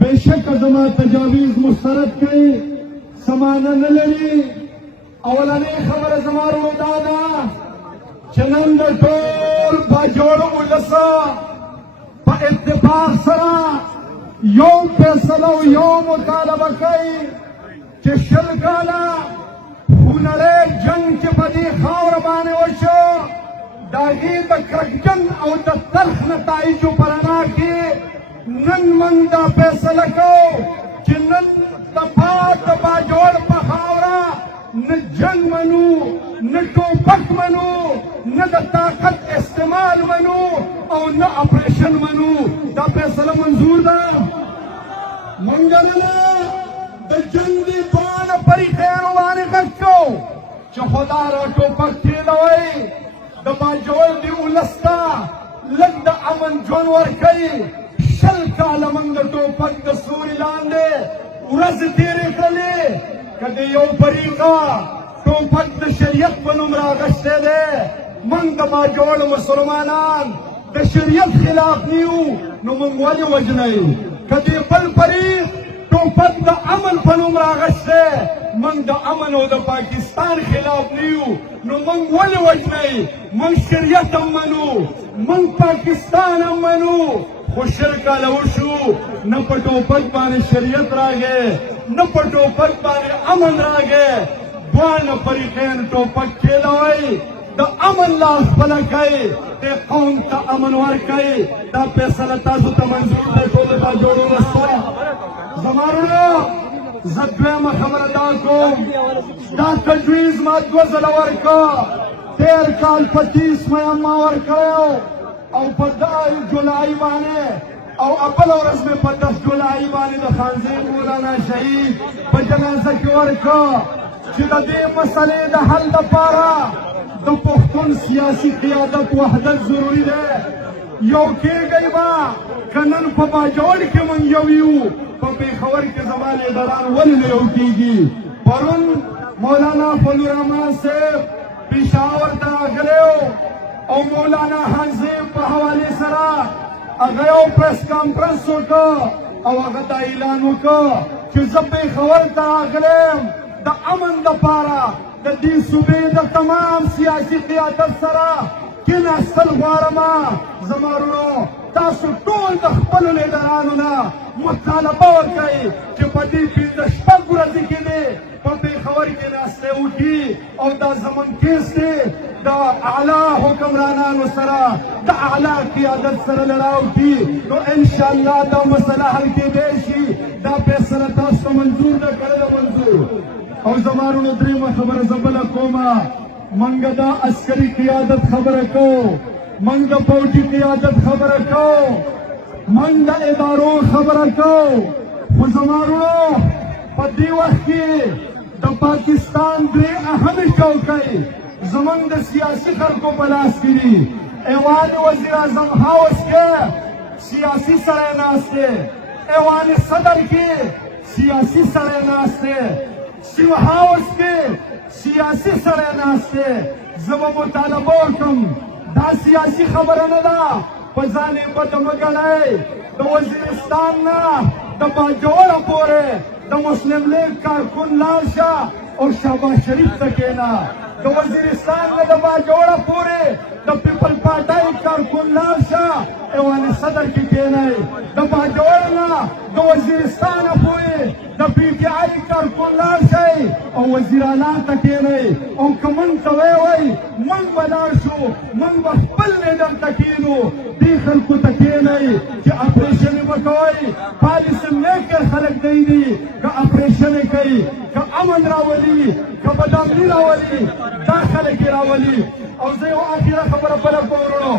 बेशक زما تجاویز مسترد کړي سمانه نه لري. اولنې خبره زما ورو دا ده چې نن د ټول باجوړ ولس په اتفاق سره یو فیصله او یو مطالبه کوي چې 20 کاله خونړی جنګ چې په دې خاوره باندې وشو د هغې د کرکجن او د تلخ نتایجو په رڼا کې نن موږ دا فیصله کوو چې نن د پات د باجوړ په خاوره نه جنګ منو نه ټوپک منو نه د طاقت استعمال منو او نه اپریشن منو. دا فیصله منظور ده. موږ نن د جنګ دی پاڼه پرې خیرو باندې غږ کوو چې خدا را ټوپک تېلوئ د باجوړ دې ولس ته لږ د امن ژوند ورکوي. 20 کاله موږ د ټوپک د سوري لاندې ورځې تېرې کړلې که د یو فریقه ټوپک د شریعت په نوم راغښتی دی. موږ د باجوړ مسلمانان د شریعت خلاف نه یو نو موږ ولې وژنئ؟ که د بل فریق ټوپک د امن په نوم راغښتی موږ د امن او د پاکستان خلاف نه یو نو موږ ولې وژنئ؟ موږ شریعت هم منو، موږ پاکستان هم منو. خو 20 کاله وشو نه په ټوپک باندې شریعت راغی نه په ټوپک باندې امن راغی. دواړه فریقین ټوپک کېلوئ د امن لاس خپله کوي د قوم ته امن ورکوي. دا فیصله تاسو ته منظور ده ټولو باجوړو ولس ته. زما وروڼو زه دویمه خبره دا کوم دا تجویز ما 2 ځله ورکړه. تېر کال 25 مۍ ما ورکړی او په 10 جولای باندې او بله ورځ مې په 10 جولای باندې د خانزیر مولانا شهید په جنازه کې ورکړه چې د دې مسلې د حل دپاره د پښتون سیاسي قیادت وحدت ضروري دی. یو کېږئ به که نن په باجوړ کې موږ یو یو په پېښور کې زما لیډران ولې نه یو کېږي؟ پرون مولانا فضل الرحمن صاحب پېښور ته راغلی او مولانا حنظیب په حوالې سره هغه یو پریس کانفرنس وکړ او هغه دا اعلان وکړ چې زه پېښور ته راغلی یم د امن دپاره د دې صوبې د تمام سیاسي قیادت سره کېناستل غواړم. زما وروڼو تاسو ټول د خپلو لیډرانو نه مطالبه وکړئ چې په دې 15 ورځې کې دې په پېښور کې ناستې وکړي او دا زموږ کیس دی د اعلی حکمرانانو سره د اعلی قیادت سره لراوکړي نو انشاءالله دا مسله حل کېدی شي. دا فیصله تاسو ته منظور ده که نه ده منظور؟ او زما وروڼو درېیمه خبره زه بله کومه موږ د عسکري قیادت خبره کوو، موږ د فوجي قیادت خبره کوو، موږ د ادارو خبره کوو. خو زما وروڼو په دې وخت کې د پاکستان 3 اهمې چوکۍ زموږ د سیاسي خلکو په لاس کې دي. ایوان وزیر اعظم هاوس کې سیاسي سړی ناست دی، ایوان صدر کې سیاسي سړی ناست دی، سیو هاوس کې سیاسي سړی ناست دی. زه به مطالبه وکړم دا سیاسي خبره نه ده، په ځان یې بده مه ګڼئ. د وزیرستان نه د باجوړه پورې د مسلم لیگ کارکن لاړ شه او شهباز شریف ته کښېنه. د وزیرستان نه د باجوړه پورې د پیپل پارټۍ کارکن لاړ شه ایوان صدر کې کښېنئ. د باجوړ نه د وزیرستانه پورې د پي ټي آی کارکن لاړ شئ او وزیر اعلی ته کښېنئ. او که موږ ته ویئ موږ به لاړ شو موږ به خپل لیډر ته کښېنو. دې خلکو ته کښېنئ چې اپریشن یې به کوئ. پالیسي میکر خلک دی دي که اپریشن یې کوي که امن راولي که بدامني راولي دا خلک یې راولي. او زه یو آخره خبره بله کوم وروڼو